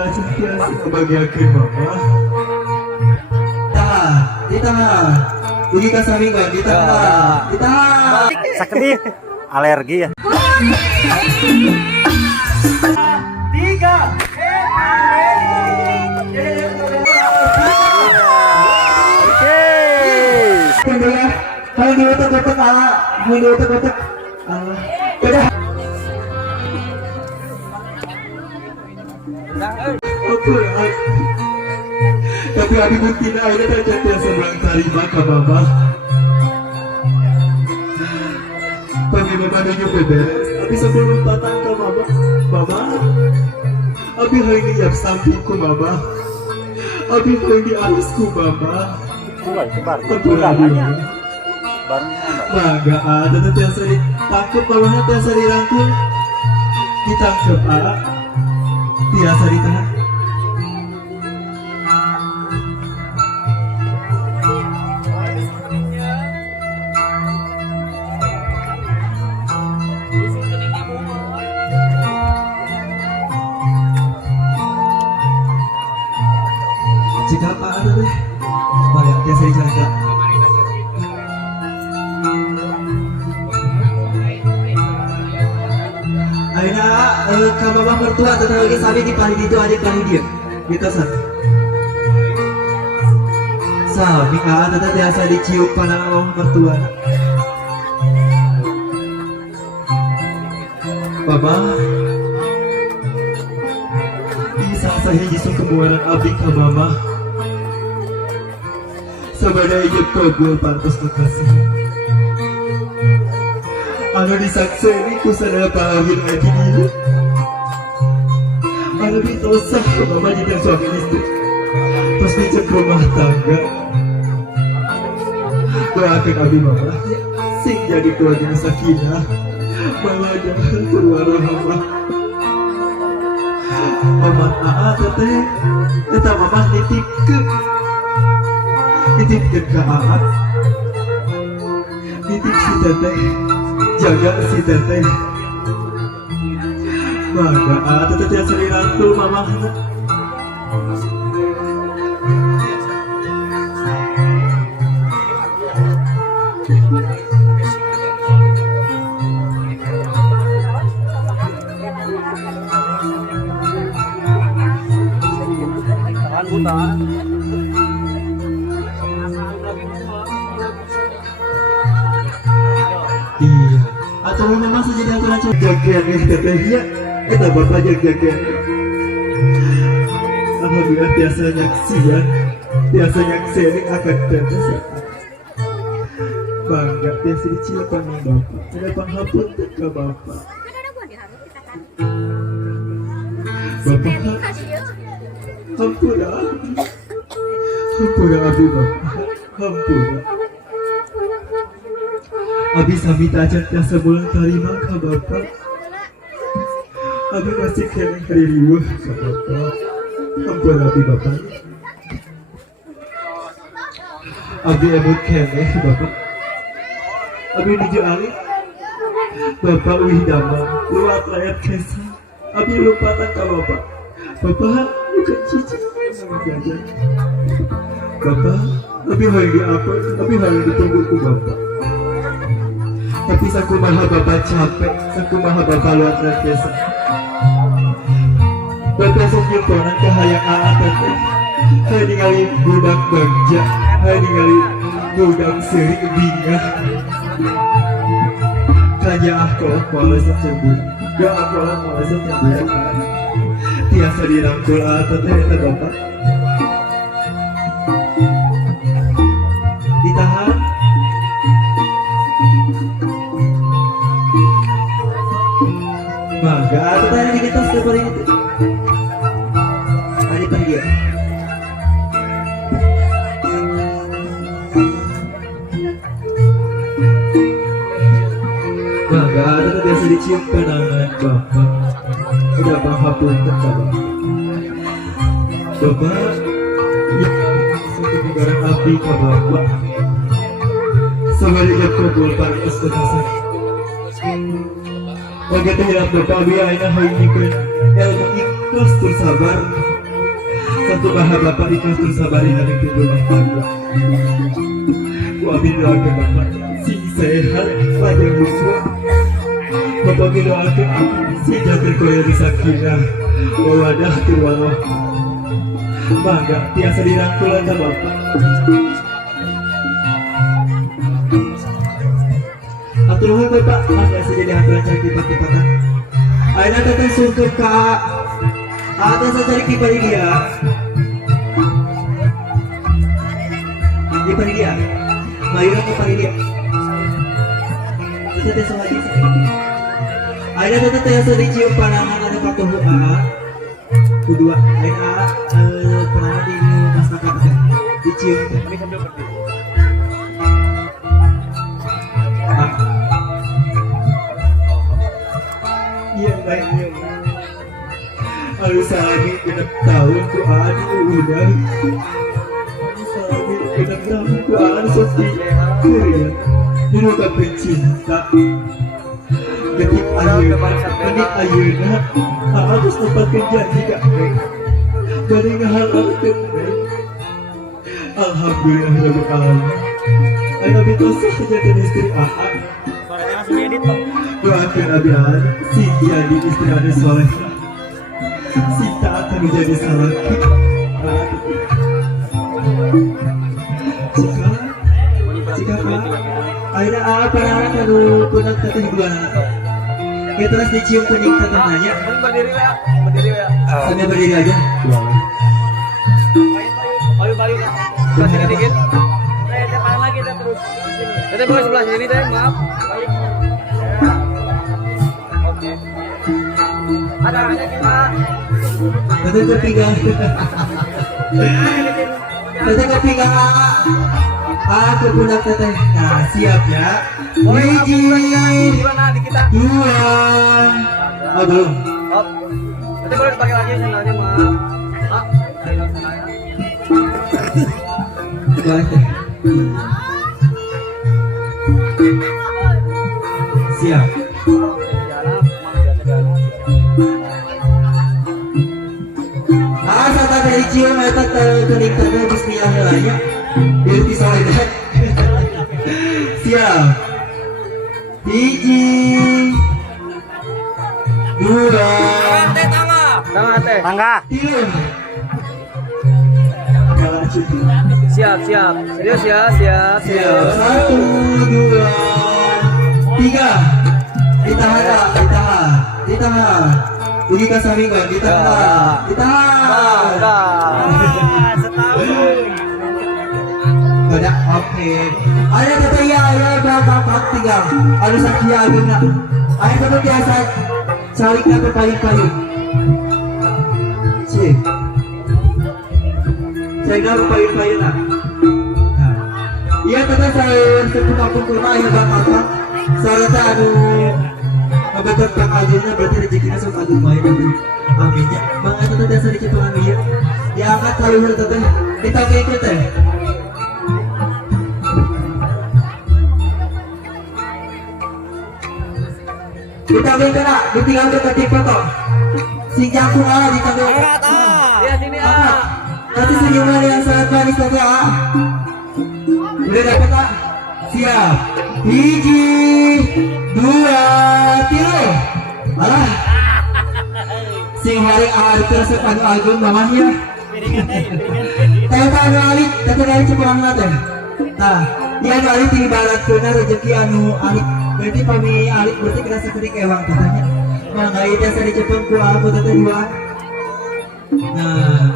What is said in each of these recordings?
tajuk tiasa ngebagiakeun mama. Ditahan. Ugi ka samingan ditahan. Sakit alergi ya. Tiga. Mundur otak Allah. Mundur otak Allah. Udah. Tapi abi buktina akhirnya tak tiasa bilang terima ke mama. Tapi mama nunjuk beberes. Abi sebelum patang ke mama. Abi hari nyiap sampingku mama. Abi hari di alisku mama. Mulai sebar. Undangannya. Mangga ada tuh tiasa ditangkap bawahnya tiasa dirangkul. Ditangkap tiasa ditahan. Jika apa ada deh, mangga tiasa dijaga. Akhirnya kamu bang mertua tetap lagi sabi di paling itu adik paling dia gitu san. Sabi tetap biasa dicium panang bang mertua. Baba, bisa saya jisu kemuaran abdi ke mama. Sabada ijab kabul pantas terkasih. Anu disakseni ku sadaya pahawin lagi dia. Anu ditosah ke mama jadi suami istri. Terus dicek rumah tangga. Doakan abi mama sing jadi keluarga sakinah. Malah jangan keluar hamba. Mama teteh tetap mama nitipkeun ke aat. Nitip si teteh. Jaga si teteh. Mangga teteh tiasa dirangkul mama. Tahan buta. Iya. Atau memang saja aturan jagian tetehnya. Kita bapak jagian. Alhamdulillah tiasa nyaksian. Tiasa nyakseni akan teteh. Bangga tiasa dicium panang bapak. Ada panghapun ke bapak. Bapak hampura. Hampura abi bapak. Hampura. Abi sami tajak tiasa bulan terima ke bapak. Abi masih kena hari riuh ke bapak. Hampura abi bapak. Abi emut kena bapak. Abi dijuali. Bapak wih damang luat rakyat kesah. Abi lupa tak ke bapak. Bapak bukan cici sama jajan. Bapak, abi hari apa? Abi hari ditunggu ku bapak. Tapi saku maha bapak capek, saku maha bapak luar biasa. Bapak senyum konan ke hayang teteh. Hai ningali budak bagja, hai ningali budak seri bingah. Kanya aku polos cembur, ya aku polos cembur. Tiasa dirangkul teteh eta bapak. Ditahan. Mangga teteh di kita setiap hari itu. Hari pagi ya. Mangga teteh biasa dicium panangan bapak. Udah panghapun bapak. Bapak, satu negara api ke bapak. Sabari jab kabul pantas terkasih. Bagaimana bapak biaya ini kan ilmu ikhlas bersabar. Satu baha bapak ikhlas bersabar di hari rumah tangga. Ku abdi doakan bapak sing sehat panjang umur. Bapak doakan aku si jatuh koya di sakinah wawadah turwanoh. Mangga tiasa dirangkulan ka bapak. Atur nuhun bapak, mangga saja di haturan cari tipat-tipatan. Ayeuna teteh sungkeun ka atas cari kipas dia. Di pari dia. Mayura ke pari dia. Teteh sengaja. Ayeuna teteh tiasa dicium panangan ada patuh kedua ayeuna panangan di masyarakat dicium Ini sambil berdiri. iya baiknya harus lagi genap tahun ku anu udah harus lagi genap tahun ku anu sosi ya dulu tak pencinta ketik ayeuna harus tepatkan janji kak bari ngaharapkeun alhamdulillah rabbil alamin aya bitosah kejadian istri Aan. Suaranya langsung diedit, Bang. Doakan Abian, si jadi istri ada soleh. Si tak akan menjadi salah. Jika apa? Akhirnya apa anak kanu kunang teteh bulan anak. Kita terus dicium kuning tetanganya. Berdiri ya, berdiri ya. Sambil berdiri aja. Bayu. Sebelah sini dikit. Kanan lagi kita terus. Teteh boleh sebelah sini teh, maaf. Baik. Oke. Ada kita. Teteh ketiga. Teteh ketiga. Aku pulang teteh. Nah, siap ya. Hiji. Gimana di kita? Dua. Oh, belum. Hop. Teteh boleh dipakai lagi sandalnya, maaf. Ah, ayo sandalnya. Balik. Siap. Asa dari cium eta kening teh bismillah heulanya. Beauty soledad. Siap. Hiji. Dua. Tangga. Tilu. Siap. Serius ya, siap. Satu, dua, tiga. Ditahan. Ugi ka samingan, ditahan. Gada, oke. Ada kata ya, bapak tiga. Ada sakia agena. Ada kata biasa. Cari kata payung. Cik. Saya nggak payung lah. Iya teteh saya sepuluh kurma ya bapak. Saya teh ngabetot kang agungna berarti rezekinya sok agung bae dan amin ya. Bang eta teh dasar dicepengan ieu. Diangkat kaluhur teteh ditagekeun teh. Ditagekeun na, ditinggalkeun ke foto. Sing jangkung ditagekeun. Lihat sini ah. Kasih senyuman yang sangat manis teteh Udah dapat tak? Siap. Hiji, dua, tilu. Alah. Sing hari hari terus anu agung mamahnya. Teh anu alik, teh cepurang teh. Tah, dia anu alik di barat keuna rezeki anu alik. Berarti pami alik berarti kerasa kedik ewang katanya. Mangga ieu teh dicepeng ku aku teh dua. Nah,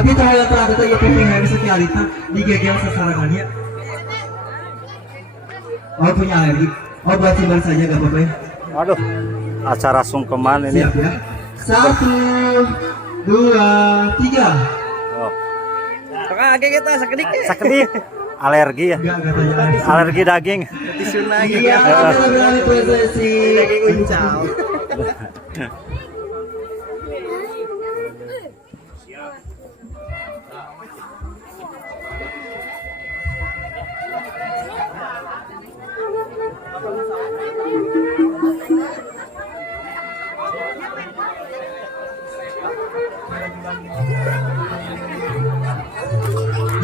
abi tahu yang telah teh piping hari sekialita digegel sasarangannya. Oh punya alergi. Oh buat simpan saja gak apa-apa ya. Aduh, acara sungkeman ini. Siap ya. 1, 2, 3. Oh. Kakak kita sakedik. Alergi ya. Enggak tanya. Alergi daging. Iya, berani prosesi Daging uncau.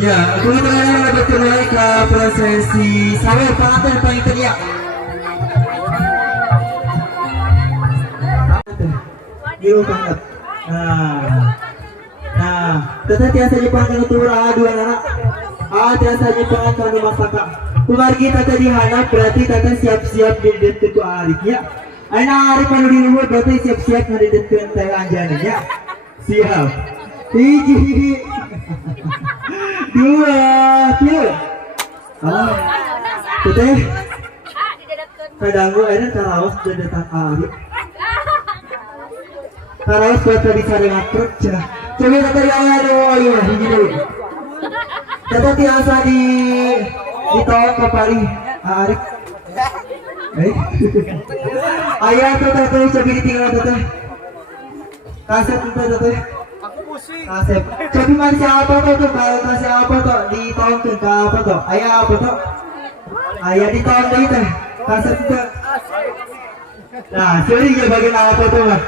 Ya, kemudian dapat kembali ke prosesi sawer pengantin paling teriak. Yo banget. Tetap tiasa dipanggil tura dua anak. Tiasa dipanggil kanu masaka. Kumargi tata dihanap berarti tata siap-siap di detik ku Arif ya. Aina Arif anu di luhur berarti siap-siap ngadidekeun teh anjani ya. Siap. Hiji. Dua, tiga. Teteh. Kadangku ayeuna karaos dedetan Arif. Karaos buat bisa dengan kerja. Coba tata yang ada ayo hiji dulu. Tata tiasa ditolak ke Paris Arif. Ayah teteh coba ditinggal teteh. Kaset teteh. Kasep. Coba masih apa tuh kalau kasih apa tuh ditolong ke apa tuh? Ayah apa tuh? Ayah ditolong deh teh. Kasep tuh. Nah, sorry ya bagian apa tuh mah.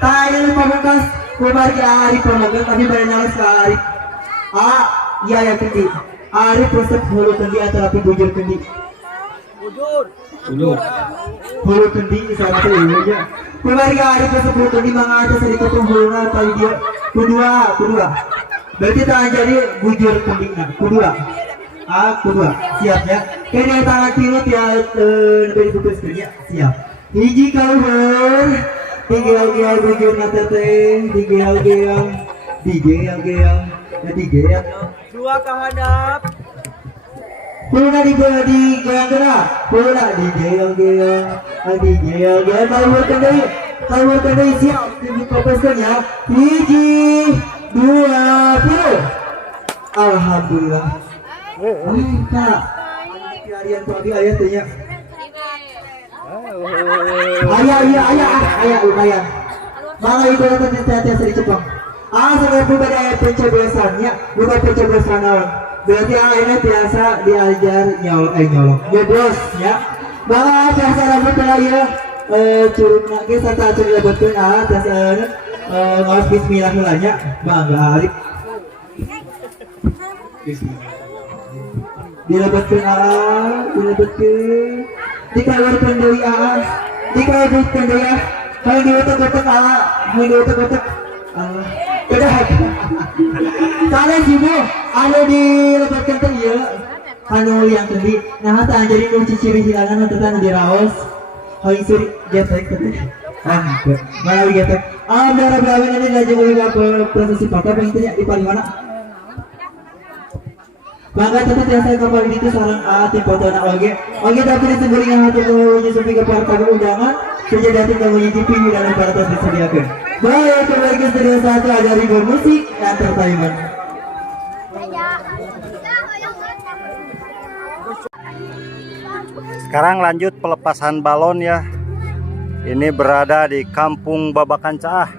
Tanya lu pamungkas, kumari ke Arif pamungkas tapi banyak nyales ke Arif. Iya yang kendi. Arif resep hulu kendi atau api bujur kendi. Bujur. Hulu kendi sama tuh ya. Kumari ke Arif resep hulu kendi mangata sedikit penghulungan kali dia. Kedua. Berarti tangan jadi bujur kendi kedua. Kedua. Siap ya. Kayaknya tangan kiri ya lebih fokus kerja. Siap. Hiji kaluhur, tinggal bujur natete, tinggal Dua kahadap. Puluna digoyang kena, puluna digoyang, kaluhur kendai siap, dipopeskan ya. Hiji, dua, tiga. Alhamdulillah. Kak, harian pagi ayah tanya. Ayah lumayan. Malah itu datang di tiap-tiap di Jepang. Sangat pribadi ayah pencoblosannya, bukan pencoblosan awal. Berarti ayahnya biasa diajar nyoblos ya. Malah biasa rambut ayah curug nake serta curug lebatkan atas ngawas bismillah mulanya bangga Arif. Dilebatkan dikawarkan dari dikawarkan dari kalau diotak-otak diotak-otak udah kalian jibo anu dilebatkan teh ieu anu yang tadi nah tah jadi nu ciciri hilangan teh di raos hayu suri getek teh malah getek darah berawin ini lagi prosesi pakai apa intinya di paling mana. Maka tetap tiasa kapal itu sarang tim foto anak oge tapi disebut yang hati kemudian sampai ke para undangan saja datang kemudian TV dan para tos disediakan. Baik kembali ke studio 1 ada River Musik Entertainment. Sekarang lanjut pelepasan balon ya. Ini berada di Kampung Babakan Caah,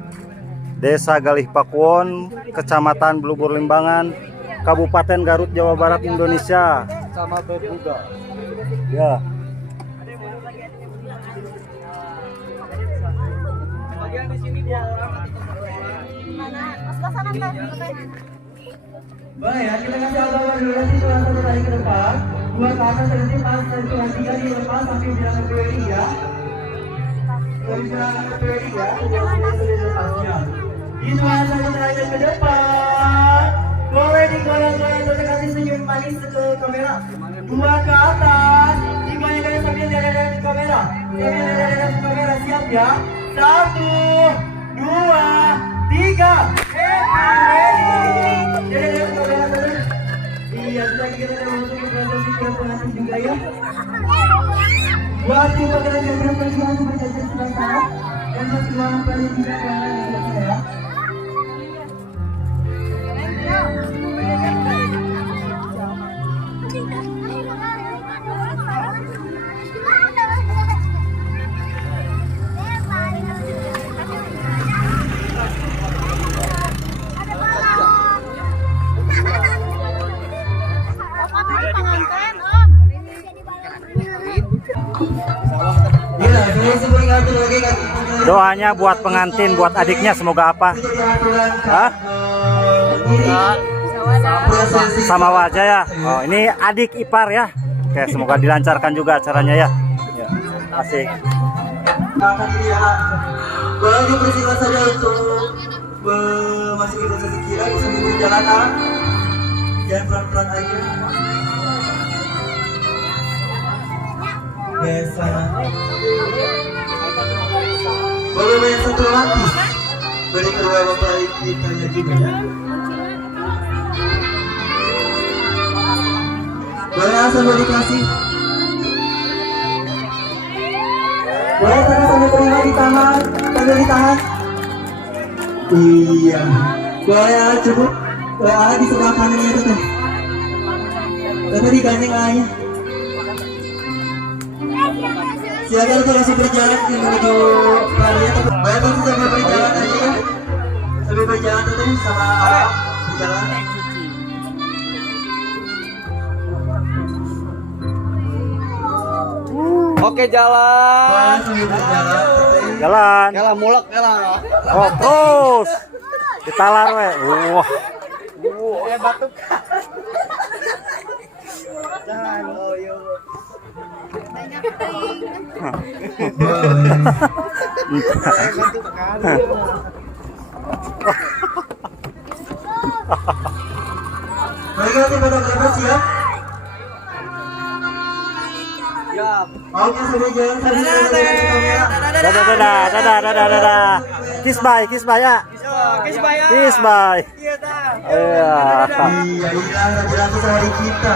Desa Galih Pakuwon, Kecamatan Blubur Limbangan, Kabupaten Garut, Jawa Barat, Indonesia. Sama berbuka. Ya. Bagian di sini 2 orang. Baik ya, kita kasih alur dulu sih satu kali ke depan. Dua ke atas nanti pas sentuhan 3 dilepas sampai bilangan PWI ya. Bilangan PWI ya. Dilepasnya. Dijual satu terakhir ke depan. Boleh digoyang-goyang terus kasih senyum manis ke kamera. 2 ke atas, digoyang-goyang sambil lihat ke kamera. Lihat ke kamera, siap ya. 1, 2, 3. Lihat ke kamera terus. Iya, lagi kita akan masuk ke prosesi pengantin juga ya. Buat tipe kerajaan perjuangan berjalan sebentar dan perjuangan pada tidak ya. Doanya buat pengantin, buat adiknya semoga apa? Hah? Sama wajah ya. Oh, ini adik ipar ya. Oke, semoga dilancarkan juga acaranya ya. Ya, asik. Boleh dipersilakan saja untuk memasuki prosesi kirap sambil perjalanan. Jangan pelan-pelan aja. Biasa. Boleh yang satu romantis. Beri kedua mempelai kita juga ya. Boleh sambil dikasih. Boleh tangan sambil terima di tangan, sambil ditahan. Iya. Boleh cukup. Boleh di sebelah kanannya itu tuh. Tapi digandeng ayah. Silakan untuk langsung berjalan menuju parian. Boleh langsung sambil berjalan aja ya. Sambil berjalan tuh sama ayah berjalan. Oke, jalan. Jalan. Jalan mulak jalan. Oh, terus. Ditalar we. Wah. Ya batuk. Mereka fotografer siap? Siap. Oke, sambil jalan sambil kamera. Dadah. Kiss bye ya. Kiss bye. Kiss bye. Iya, dah. Iya. Iya, hilang lagi sama di kita.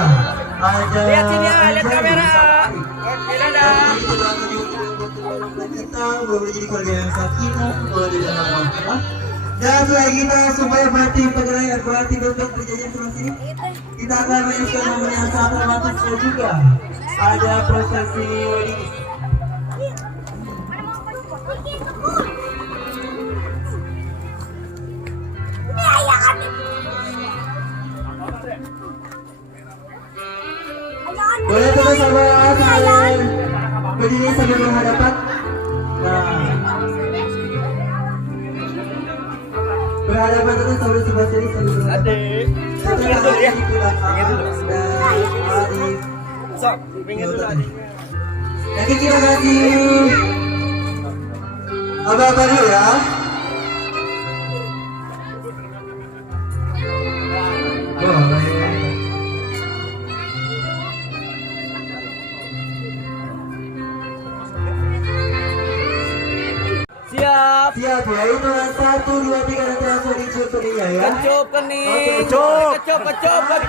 Ada. Lihat sini ya, lihat kamera. Oke, dadah. Kita boleh jadi keluarga yang sakinah, boleh jadi anak. Dan setelah kita supaya berarti bentuk perjanjian sama sini, kita akan menyaksikan momen yang sangat romantis juga. Ada prosesi wedding. Boleh terus sama berdiri sambil berhadapan. Nah, berhadapan terus sambil sebelah sini sambil berhadapan. Pinggir dulu ya. Pinggir dulu. Sok, pinggir dulu aja. Oke, kita kasih abang-abang dulu ya. Boleh. Siap. Siap ya, itu 1, 2, 3 nanti langsung dicium keningnya ya. Kecup kening. Oke, Kecup.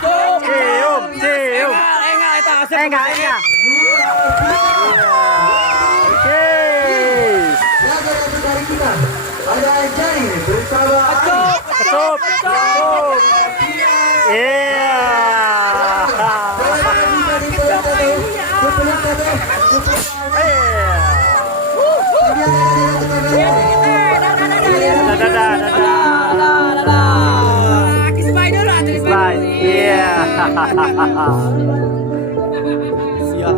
Cium. Enggak, eta asep. Enggak. Oke. Ya, dari dari kita ada jari bersama Kecup. Iya. Dadah. Kiss bye dulu, kiss bye. Iya. Siap.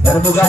Terbuka